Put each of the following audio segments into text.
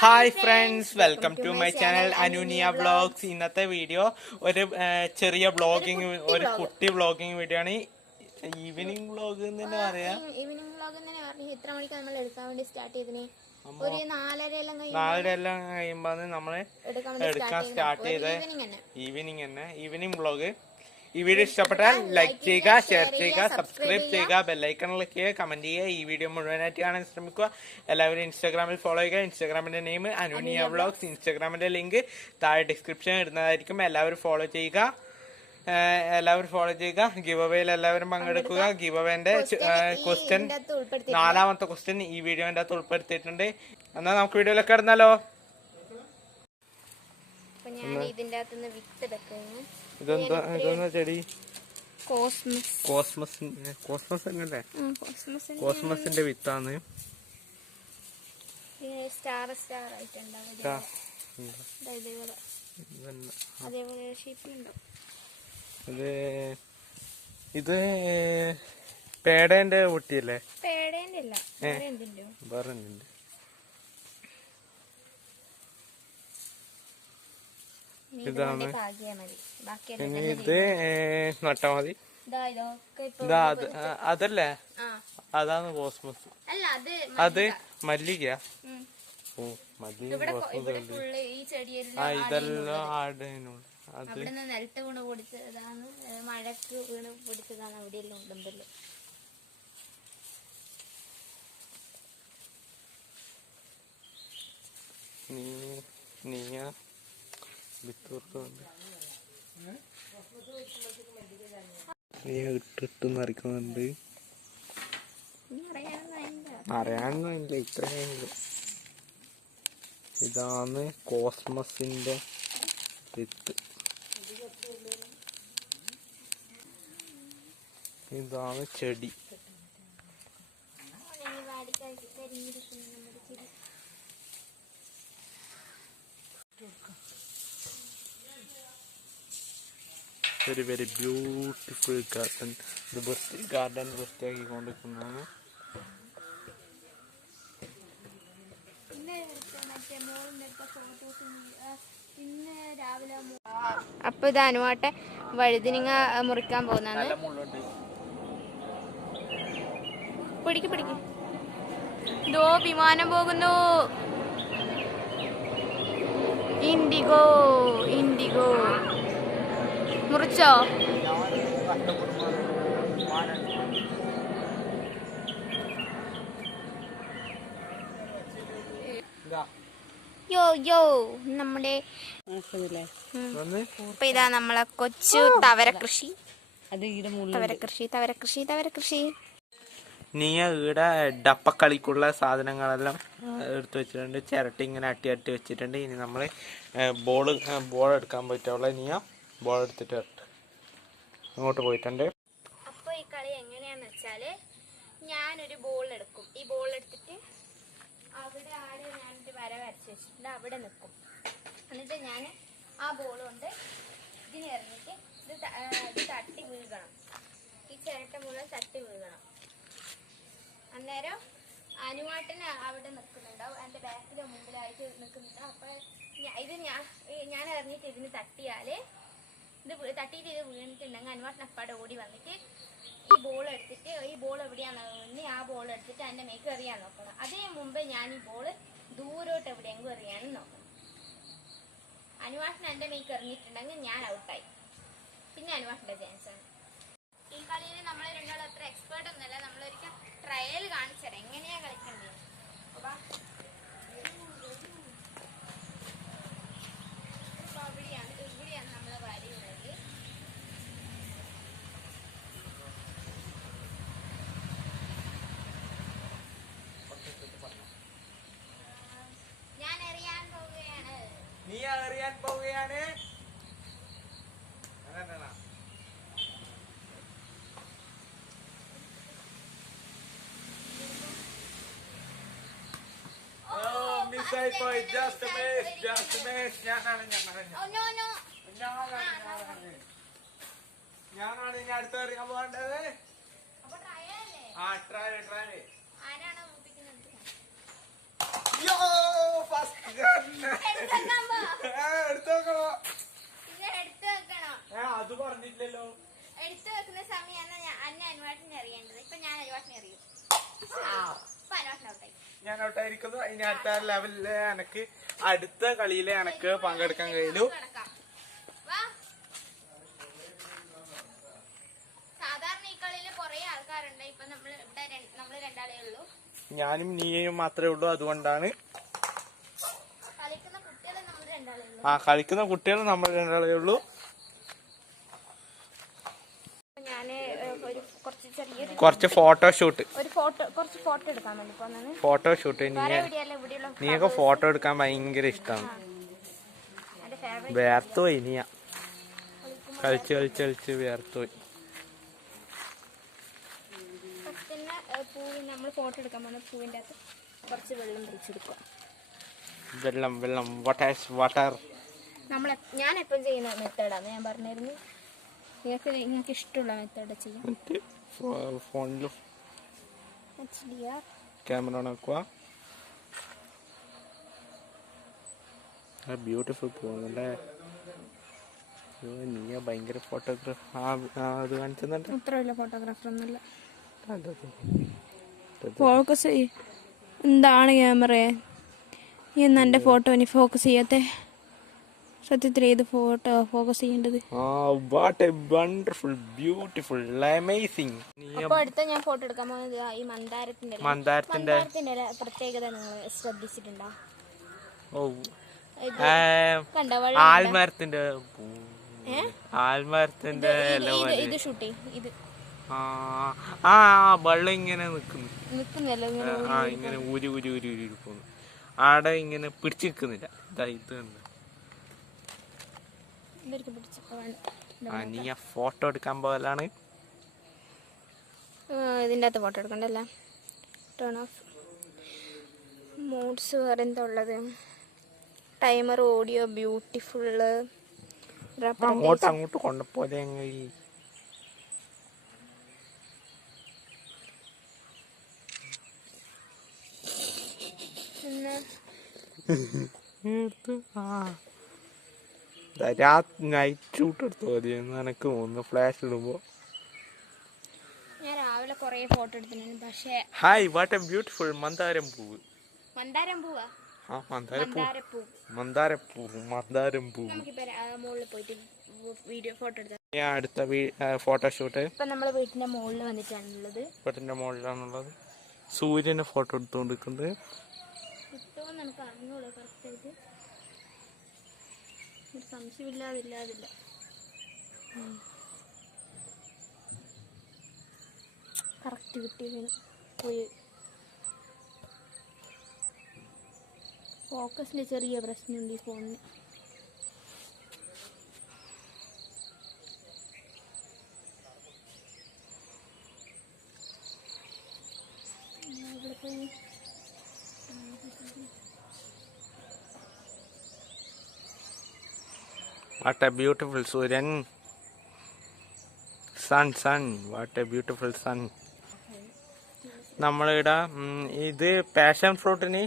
Hi friends, welcome to my channel Anuniya vlogs. ഇന്നത്തെ video ഒരു ചെറിയ വ്ളോഗിങ്, ഒരു കുട്ടി വ്ളോഗിങ് വീഡിയോ ആണ്. ഈവനിങ് വ്ളോഗ് എന്ന് തന്നെ പറയാം. ഈവനിങ് വ്ളോഗ് എന്ന് പറഞ്ഞു. എത്ര മണിക്ക് നമ്മൾ എടുക്കാൻ വേണ്ടി സ്റ്റാർട്ട് ചെയ്തിന്? ഒരു 4:30 എല്ലാം കഴിയുമ്പോ നമ്മള് എടുക്കാൻ സ്റ്റാർട്ട് ചെയ്ത ഈവനിങ് വ്ളോഗ്. ഈ വീഡിയോ ഇഷ്ടപ്പെട്ടാൽ ലൈക്ക് ചെയ്യുക, ഷെയർ ചെയ്യുക, സബ്സ്ക്രൈബ് ചെയ്യുക, ബെല്ലൈക്കൺ ക്ലിക്ക് ചെയ്യുക, കമന്റ് ചെയ്യുക. ഈ വീഡിയോ മുഴുവനായിട്ട് കാണാൻ ശ്രമിക്കുക. എല്ലാവരും ഇൻസ്റ്റാഗ്രാമിൽ ഫോളോ ചെയ്യുക. ഇൻസ്റ്റാഗ്രാമിന്റെ നെയിം അനുനിയ വ്ളോഗ്സ്. ഇൻസ്റ്റാഗ്രാമിന്റെ ലിങ്ക് താഴെ ഡിസ്ക്രിപ്ഷൻ ഇടുന്നതായിരിക്കും. എല്ലാവരും ഫോളോ ചെയ്യുക. ഗിവ് അവേയിൽ എല്ലാവരും പങ്കെടുക്കുക. ഗിവ് അവേന്റെ ക്വസ്റ്റ്യൻ, 4ാമത്തെ ക്വസ്റ്റ്യൻ ഈ വീഡിയോന്റെ അകത്ത് ഉൾപ്പെടുത്തിയിട്ടുണ്ട്. എന്നാ നമുക്ക് വീഡിയോയിലൊക്കെ കിടന്നാലോ. ഇതെന്താ ചെടി? കോസ്മസിന്റെ വിത്താണ്. ഇത് പേടേന്റെ കുട്ടിയല്ലേ? വേറെ ഇതാണ്. ഇനി ഇത് നട്ടാ മതി. അതല്ലേ? അതാണ് കോസ്മസ്. അത് മല്ലിക. ഓ, മല്ലിക. ഇതെല്ലാം ആടേനുണ്ട്. നിലത്ത് വീണ് പൊടിച്ചതാണ്, മഴക്ക് വീണ് പൊടിച്ചതാണ്. അവിടെ എല്ലാം ഉണ്ടല്ലോ. ഇട്ടിട്ട് നിറയ്ക്കുന്നുണ്ട്. അറിയാനൊന്നുമില്ല, ഇത്രയും. ഇതാണ് കോസ്മസിന്റെ വിത്ത്. ഇതാണ് ചെടി. Very very beautiful garden. Garden വൃത്തിയാക്കിക്കൊണ്ടിരിക്കുന്നതാണ്. അപ്പൊ ഇത് അനുവാട്ടെ വഴുതിനിങ്ങ മുറിക്കാൻ പോകുന്നതാണ്. പിടിക്ക്. ദോ വിമാനം പോകുന്നു. ഇൻഡിഗോ മുറിച്ചോ? യോ നമ്മുടെ ഇപ്പൊ ഇതാ നമ്മളെ കൊച്ചു തവര കൃഷി. നീ ഇവിടെ ഡപ്പക്കളിക്കുള്ള സാധനങ്ങളെല്ലാം എടുത്തു വെച്ചിട്ടുണ്ട്. ചിരട്ടി ഇങ്ങനെ അട്ടി വെച്ചിട്ടുണ്ട്. ഇനി നമ്മള് ബോൾ എടുക്കാൻ പറ്റുള്ള. നീ ബോൾ എടുത്തിട്ട് അങ്ങോട്ട് പോയിട്ടുണ്ട്. അപ്പൊ ഈ കളി എങ്ങനെയാന്ന് വെച്ചാല്, ഞാനൊരു ബോൾ എടുക്കും. ഈ ബോൾ എടുത്തിട്ട് അവിടെ ഞാനൊരു വര വരച്ച് വെച്ചിട്ടുണ്ട്, അവിടെ നിൽക്കും. എന്നിട്ട് ഞാൻ ആ ബോൾ കൊണ്ട് ഇതിന് എറിഞ്ഞിട്ട് ഇത് തട്ടി വീഴണം. ഈ ചിരട്ട മുഴുവൻ തട്ടി വീഴണം. അന്നേരം അനുവാട്ടിന് അവിടെ നിൽക്കുന്നുണ്ടാവും, എൻ്റെ ബാക്കിലോ മുമ്പിലായിട്ട് നിൽക്കുന്നുണ്ടാവും. അപ്പൊ ഇത് ഞാൻ എറിഞ്ഞിട്ട് ഇതിന് തട്ടിയാല്, ഇത് തട്ടിയിട്ട് ഇത് വീണിട്ടുണ്ടെങ്കിൽ അനുവാട്ടിന് അപ്പാടെ ഓടി വന്നിട്ട് ഈ ബോൾ എടുത്തിട്ട്, ഈ ബോൾ എവിടെയാണോ വീണ് ആ ബോൾ എടുത്തിട്ട് എൻ്റെ മേക്ക് എറിയാൻ നോക്കണം. അതിന് മുമ്പ് ഞാൻ ഈ ബോൾ ദൂരോട്ട് എവിടെയെങ്കിലും എറിയാനും നോക്കണം. അനുവാട്ടിന് എൻ്റെ മേക്ക് എറിഞ്ഞിട്ടുണ്ടെങ്കിൽ ഞാൻ ഔട്ടായി. പിന്നെ അനുവാട്ടിന്റെ ചാൻസ് ആണ്. ഈ കളിയിൽ നമ്മൾ രണ്ടാളും അത്ര എക്സ്പേർട്ട് ഒന്നുമല്ല. നമ്മളൊരിക്കൽ ട്രയൽ കാണിച്ചുതരാം എങ്ങനെയാ കളിക്കേണ്ടത്. ഇവിടെയാണ് നമ്മളെ വരയുള്ളത്. ഞാൻ എറിയാൻ പോവുകയാണ്. നീ എറിയാൻ പോവുകയാണ്. ഞാനാണ് ഇനി അടുത്ത് എറിയാൻ പോകേണ്ടത്. ട്രയൽ. അത് പറഞ്ഞില്ലല്ലോ. എടുത്തു വെക്കുന്ന സമയമാണ് അന്നെ അനുവാട്ടിനെ അറിയേണ്ടത്. ഇപ്പൊ ഞാൻ അനുവാട്ടിനെ അറിയും. ഞാൻ ഔട്ടായിരിക്കുന്നു. ഇനി അടുത്ത ലെവലില് എനക്ക് അടുത്ത കളിയില് എനക്ക് പങ്കെടുക്കാൻ കഴിയൂ. സാധാരണ ഈ കളിയില് കൊറേ ആൾക്കാരുണ്ട്. ഇപ്പൊ നമ്മള് രണ്ടാളേ ഉള്ളൂ. ഞാനും നീയും മാത്രമേ ഉള്ളൂ. അതുകൊണ്ടാണ് കളിക്കുന്ന കുട്ടികൾ നമ്മൾ രണ്ടാളേ ഉള്ളൂ. കളിക്കുന്ന കുട്ടികൾ നമ്മൾ രണ്ടാളേ ഉള്ളൂ. ഞാന് കുറച്ച് ഫോട്ടോഷൂട്ട് കുറച്ച് ഫോട്ടോ എടുക്കാൻ വേണ്ടി പോന്നാണ്. ഫോട്ടോഷൂട്ട് നീയൊക്കെ ഫോട്ടോ എടുക്കാൻ ഭയങ്കര ഇഷ്ടമാണ്. വേർത്തുപോയി നീയ കളിച്ച് കളിച്ച് കളിച്ച് വേർത്തുപോയി. നമ്മൾ ഫോട്ടോ എടുക്കാൻ പോകുന്ന പൂവിന്റെ അകത്ത് കുറച്ച് വെള്ളം ഒഴിച്ചെടുക്കുക. വെള്ളം വാട്ടർ ഞാൻ എപ്പം ചെയ്യുന്ന മെത്തേഡാണ് ഞാൻ പറഞ്ഞിരുന്നു. നിങ്ങൾക്ക് ഇഷ്ടമുള്ള മെത്തേഡ് ചെയ്യാം. ഫോണിൽ ക്യാമറ ഓൺ ആക്കുക. ബ്യൂട്ടിഫുൾ പോകുന്നല്ലേ. നീ ഭയങ്കര ഫോട്ടോഗ്രാഫർ. അത് കാണിച്ചുന്നുണ്ട്. അത്ര വലിയ ഫോട്ടോഗ്രാഫർ ഒന്നുമില്ല. ഫോക്കസ് എന്താണ് ക്യാമറയെ നീ ഒന്ന് എൻ്റെ ഫോട്ടോ ഇനി ഫോക്കസ് ചെയ്യാത്തെ? സത്യത്തിൽ ഏത് ഫോട്ടോ ഫോക്കസ് ചെയ്യേണ്ടത്? അപ്പൊ അടുത്ത ഞാൻ ഫോട്ടോ എടുക്കാൻ പോകുന്നത് ഈ മന്ദാരത്തിന്റെ പ്രത്യേകത നിങ്ങൾ ശ്രദ്ധിച്ചിട്ടുണ്ടോ? ആൽമരത്തിന്റെ ഇത് ഷൂട്ട് ഇത് വെള്ളം ഇങ്ങനെ നിക്കുന്നില്ല. ഇങ്ങനെ ഊരി ഊരി ഊരി ഊരി പോകുന്നു. ആടെ ഇങ്ങനെ പിടിച്ചു നിക്കുന്നില്ല. ഇത് നീ ഫോട്ടോ എടുക്കാൻ പോകലാണ്. ഇതിൻ്റെ അകത്ത് ഫോട്ടോ എടുക്കണ്ടല്ല. ടേൺ ഓഫ് മോഡ്സ് വേറെ എന്താ ഉള്ളത്? ടൈമർ, ഓഡിയോ, ബ്യൂട്ടിഫുള്ള്, അങ്ങോട്ട് കൊണ്ടുപോലെ നൈറ്റ് ഷൂട്ട് എടുത്തു മതി എനക്ക് തോന്നുന്നു. ഫ്ലാഷ് ഇടുമ്പോ ഞാൻ രാവിലെ കൊറേ ഫോട്ടോ എടുത്തിട്ടുണ്ട്. പക്ഷേ ഹായ് വാട്ട് എ ബ്യൂട്ടിഫുൾ മന്ദാരം പൂവ്. മന്ദാരം പൂവാ? മന്ദാരം പൂവ്. മുകളിൽ പോയിട്ട് വീഡിയോ ഫോട്ടോ എടുത്ത അടുത്ത ഫോട്ടോഷൂട്ട്. ഇപ്പൊ നമ്മള് വീട്ടിന്റെ മുകളിൽ വന്നിട്ടാണുള്ളത്. വീട്ടിന്റെ മുകളിലാണുള്ളത്. സൂര്യനെ ഫോട്ടോ എടുത്തോണ്ടിരിക്കുന്നത്. ഇപ്പൊ നമുക്ക് അറിഞ്ഞൂടെ കറക്റ്റ് ആയിട്ട്. സംശയമില്ലാതില്ല. കറക്റ്റ് കിട്ടിയതിന് പോയി. ഫോക്കസിന് ചെറിയ പ്രശ്നമുണ്ട് ഈ ഫോണിന്. What a beautiful Suryan. Sun. What a beautiful sun. നമ്മളിവിടെ ഇത് പാഷൻ ഫ്രൂട്ടിന്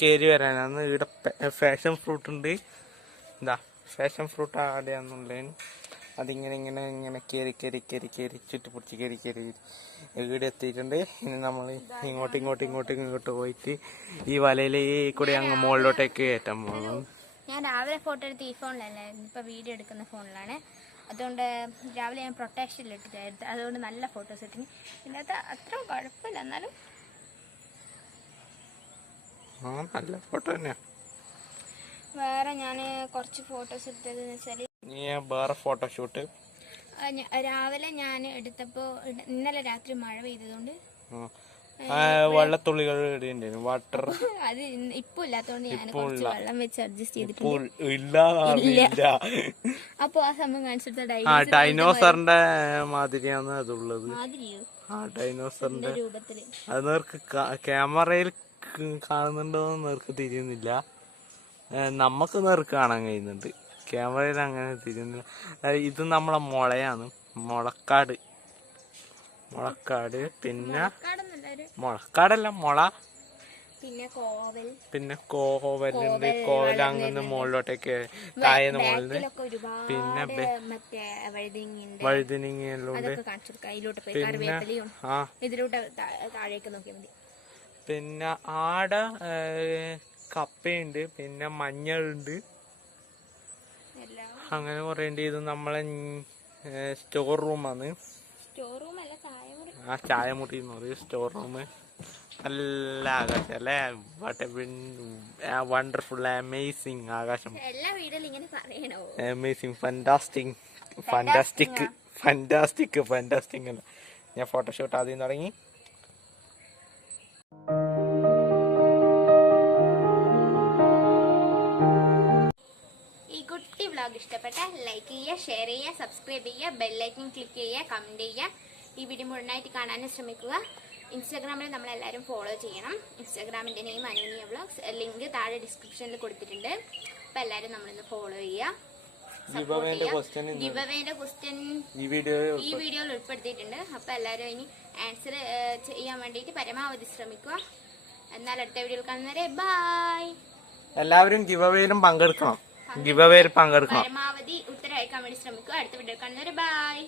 കയറി വരാനാണ്. ഇവിടെ പാഷൻ ഫ്രൂട്ട് ഉണ്ട്. എന്താ പാഷൻ ഫ്രൂട്ട് ആടെയാന്നുള്ളതിന് അതിങ്ങനെ ഇങ്ങനെ ഇങ്ങനെ കയറി ചുറ്റിപ്പിടിച്ച് കയറി ഇവിടെ എത്തിയിട്ടുണ്ട്. ഇനി നമ്മൾ ഇങ്ങോട്ട് പോയിട്ട് ഈ വലയിൽ കൂടി അങ്ങ് മുകളിലോട്ടേക്ക് കയറ്റാൻ പോകുന്നു. ഞാൻ രാവിലെ ഫോട്ടോ എടുത്ത് ഈ ഫോണിലല്ലായിരുന്നു, ഇപ്പൊ വീഡിയോ എടുക്കുന്ന ഫോണിലാണ്. അതുകൊണ്ട് രാവിലെ ഞാൻ പ്രൊട്ടക്ഷനിലിട്ടിട്ടായിരുന്നു. അതുകൊണ്ട് നല്ല ഫോട്ടോസ് കിട്ടി. പിന്നെ അത് അത്ര കുഴപ്പമില്ല, എന്നാലും നല്ല ഫോട്ടോ തന്നെയാ. വേറെ ഞാൻ കുറച്ച് ഫോട്ടോസ് എടുത്തതെന്ന് വെച്ചാൽ വേറെ ഫോട്ടോഷൂട്ട് രാവിലെ ഞാൻ എടുത്തപ്പോ ഇന്നലെ രാത്രി മഴ പെയ്തതുകൊണ്ട് വെള്ളത്തുള്ളികൾ വാട്ടർ അത് ഇപ്പൊ ഇല്ലാത്തോണ്ട് ഞാൻ കുറച്ച് വെള്ളം വെച്ച് അഡ്ജസ്റ്റ് ചെയ്തിട്ടുണ്ട്. അപ്പൊ ആ സംഭവം കാണിച്ചെടുത്ത ഡൈനോസറിന്റെ മാതിരിയാണ് അതുള്ളത്. ഡൈനോസറിന്റെ രൂപത്തില് അത് നേർക്ക് ക്യാമറയിൽ കാണുന്നുണ്ടോ നേർക്ക് തിരിയുന്നില്ല. നമുക്ക് നേർക്ക് കാണാൻ കഴിയുന്നുണ്ട്, ക്യാമറയിൽ അങ്ങനെ തിരിയുന്നില്ല. ഇത് നമ്മളെ മുളയാണ്, മുളക്കാട്. പിന്നെ മുളക്കാടല്ല മുള. പിന്നെ കോവൽ, പിന്നെ കോവലുണ്ട്. കോവൽ അങ്ങനെ മുകളിലോട്ടേക്ക് താഴെ മുകളിൽ. പിന്നെ വഴുതനങ്ങയെല്ലാം ഉണ്ട്. പിന്നെ ആട കപ്പയുണ്ട്. പിന്നെ മഞ്ഞളുണ്ട്. അങ്ങനെ കുറേ ഉണ്ട്. ഇത് നമ്മളെ സ്റ്റോർ റൂമാണ്. ആ ചായമുറി എന്ന് പറയും സ്റ്റോർ റൂം. നല്ല ആകാശം അല്ലേ. വണ്ടർഫുൾ അമേസിങ് ആകാശം. Amazing fantastic fantastic fantastic fantastic അല്ല. ഞാൻ ഫോട്ടോഷൂട്ട് ആദ്യം തുടങ്ങി. ഈ കുട്ടി വ്ലോഗ് ഇഷ്ടപ്പെട്ടാൽ ലൈക്ക് ചെയ്യുക, ഷെയർ ചെയ്യുക, സബ്സ്ക്രൈബ് ചെയ്യുക, ബെല്ലൈക്കൺ ക്ലിക്ക് ചെയ്യുക, കമന്റ് ചെയ്യുക. ഈ വീഡിയോ മുഴുവനായിട്ട് കാണാനും ശ്രമിക്കുക. ഇൻസ്റ്റാഗ്രാമിൽ നമ്മളെല്ലാവരും ഫോളോ ചെയ്യണം. ഇൻസ്റ്റാഗ്രാമിൻ്റെ നെയിം അനൂനിയ വ്ലോഗ്സ്. ലിങ്ക് താഴെ ഡിസ്ക്രിപ്ഷനിൽ കൊടുത്തിട്ടുണ്ട്. അപ്പം എല്ലാവരും നമ്മളിന്ന് ഫോളോ ചെയ്യുക. ഗിവവേന്റെ ക്വസ്റ്റ്യൻ ഈ വീഡിയോയിൽ ഉൾപ്പെടുത്തിയിട്ടുണ്ട്. അപ്പം എല്ലാവരും ഇനി ആൻസർ ചെയ്യാൻ വേണ്ടിയിട്ട് പരമാവധി ശ്രമിക്കുക. എന്നാൽ അടുത്ത വീഡിയോയിൽ കാണുന്നവരെ ബൈ. എല്ലാവരും ഗിവവേയിലും പങ്കെടുക്കണം. പരമാവധി ഉത്തരം അയക്കാൻ വേണ്ടി ശ്രമിക്കുക. അടുത്ത വീഡിയോയിൽ കാണുന്നവരെ ബൈ.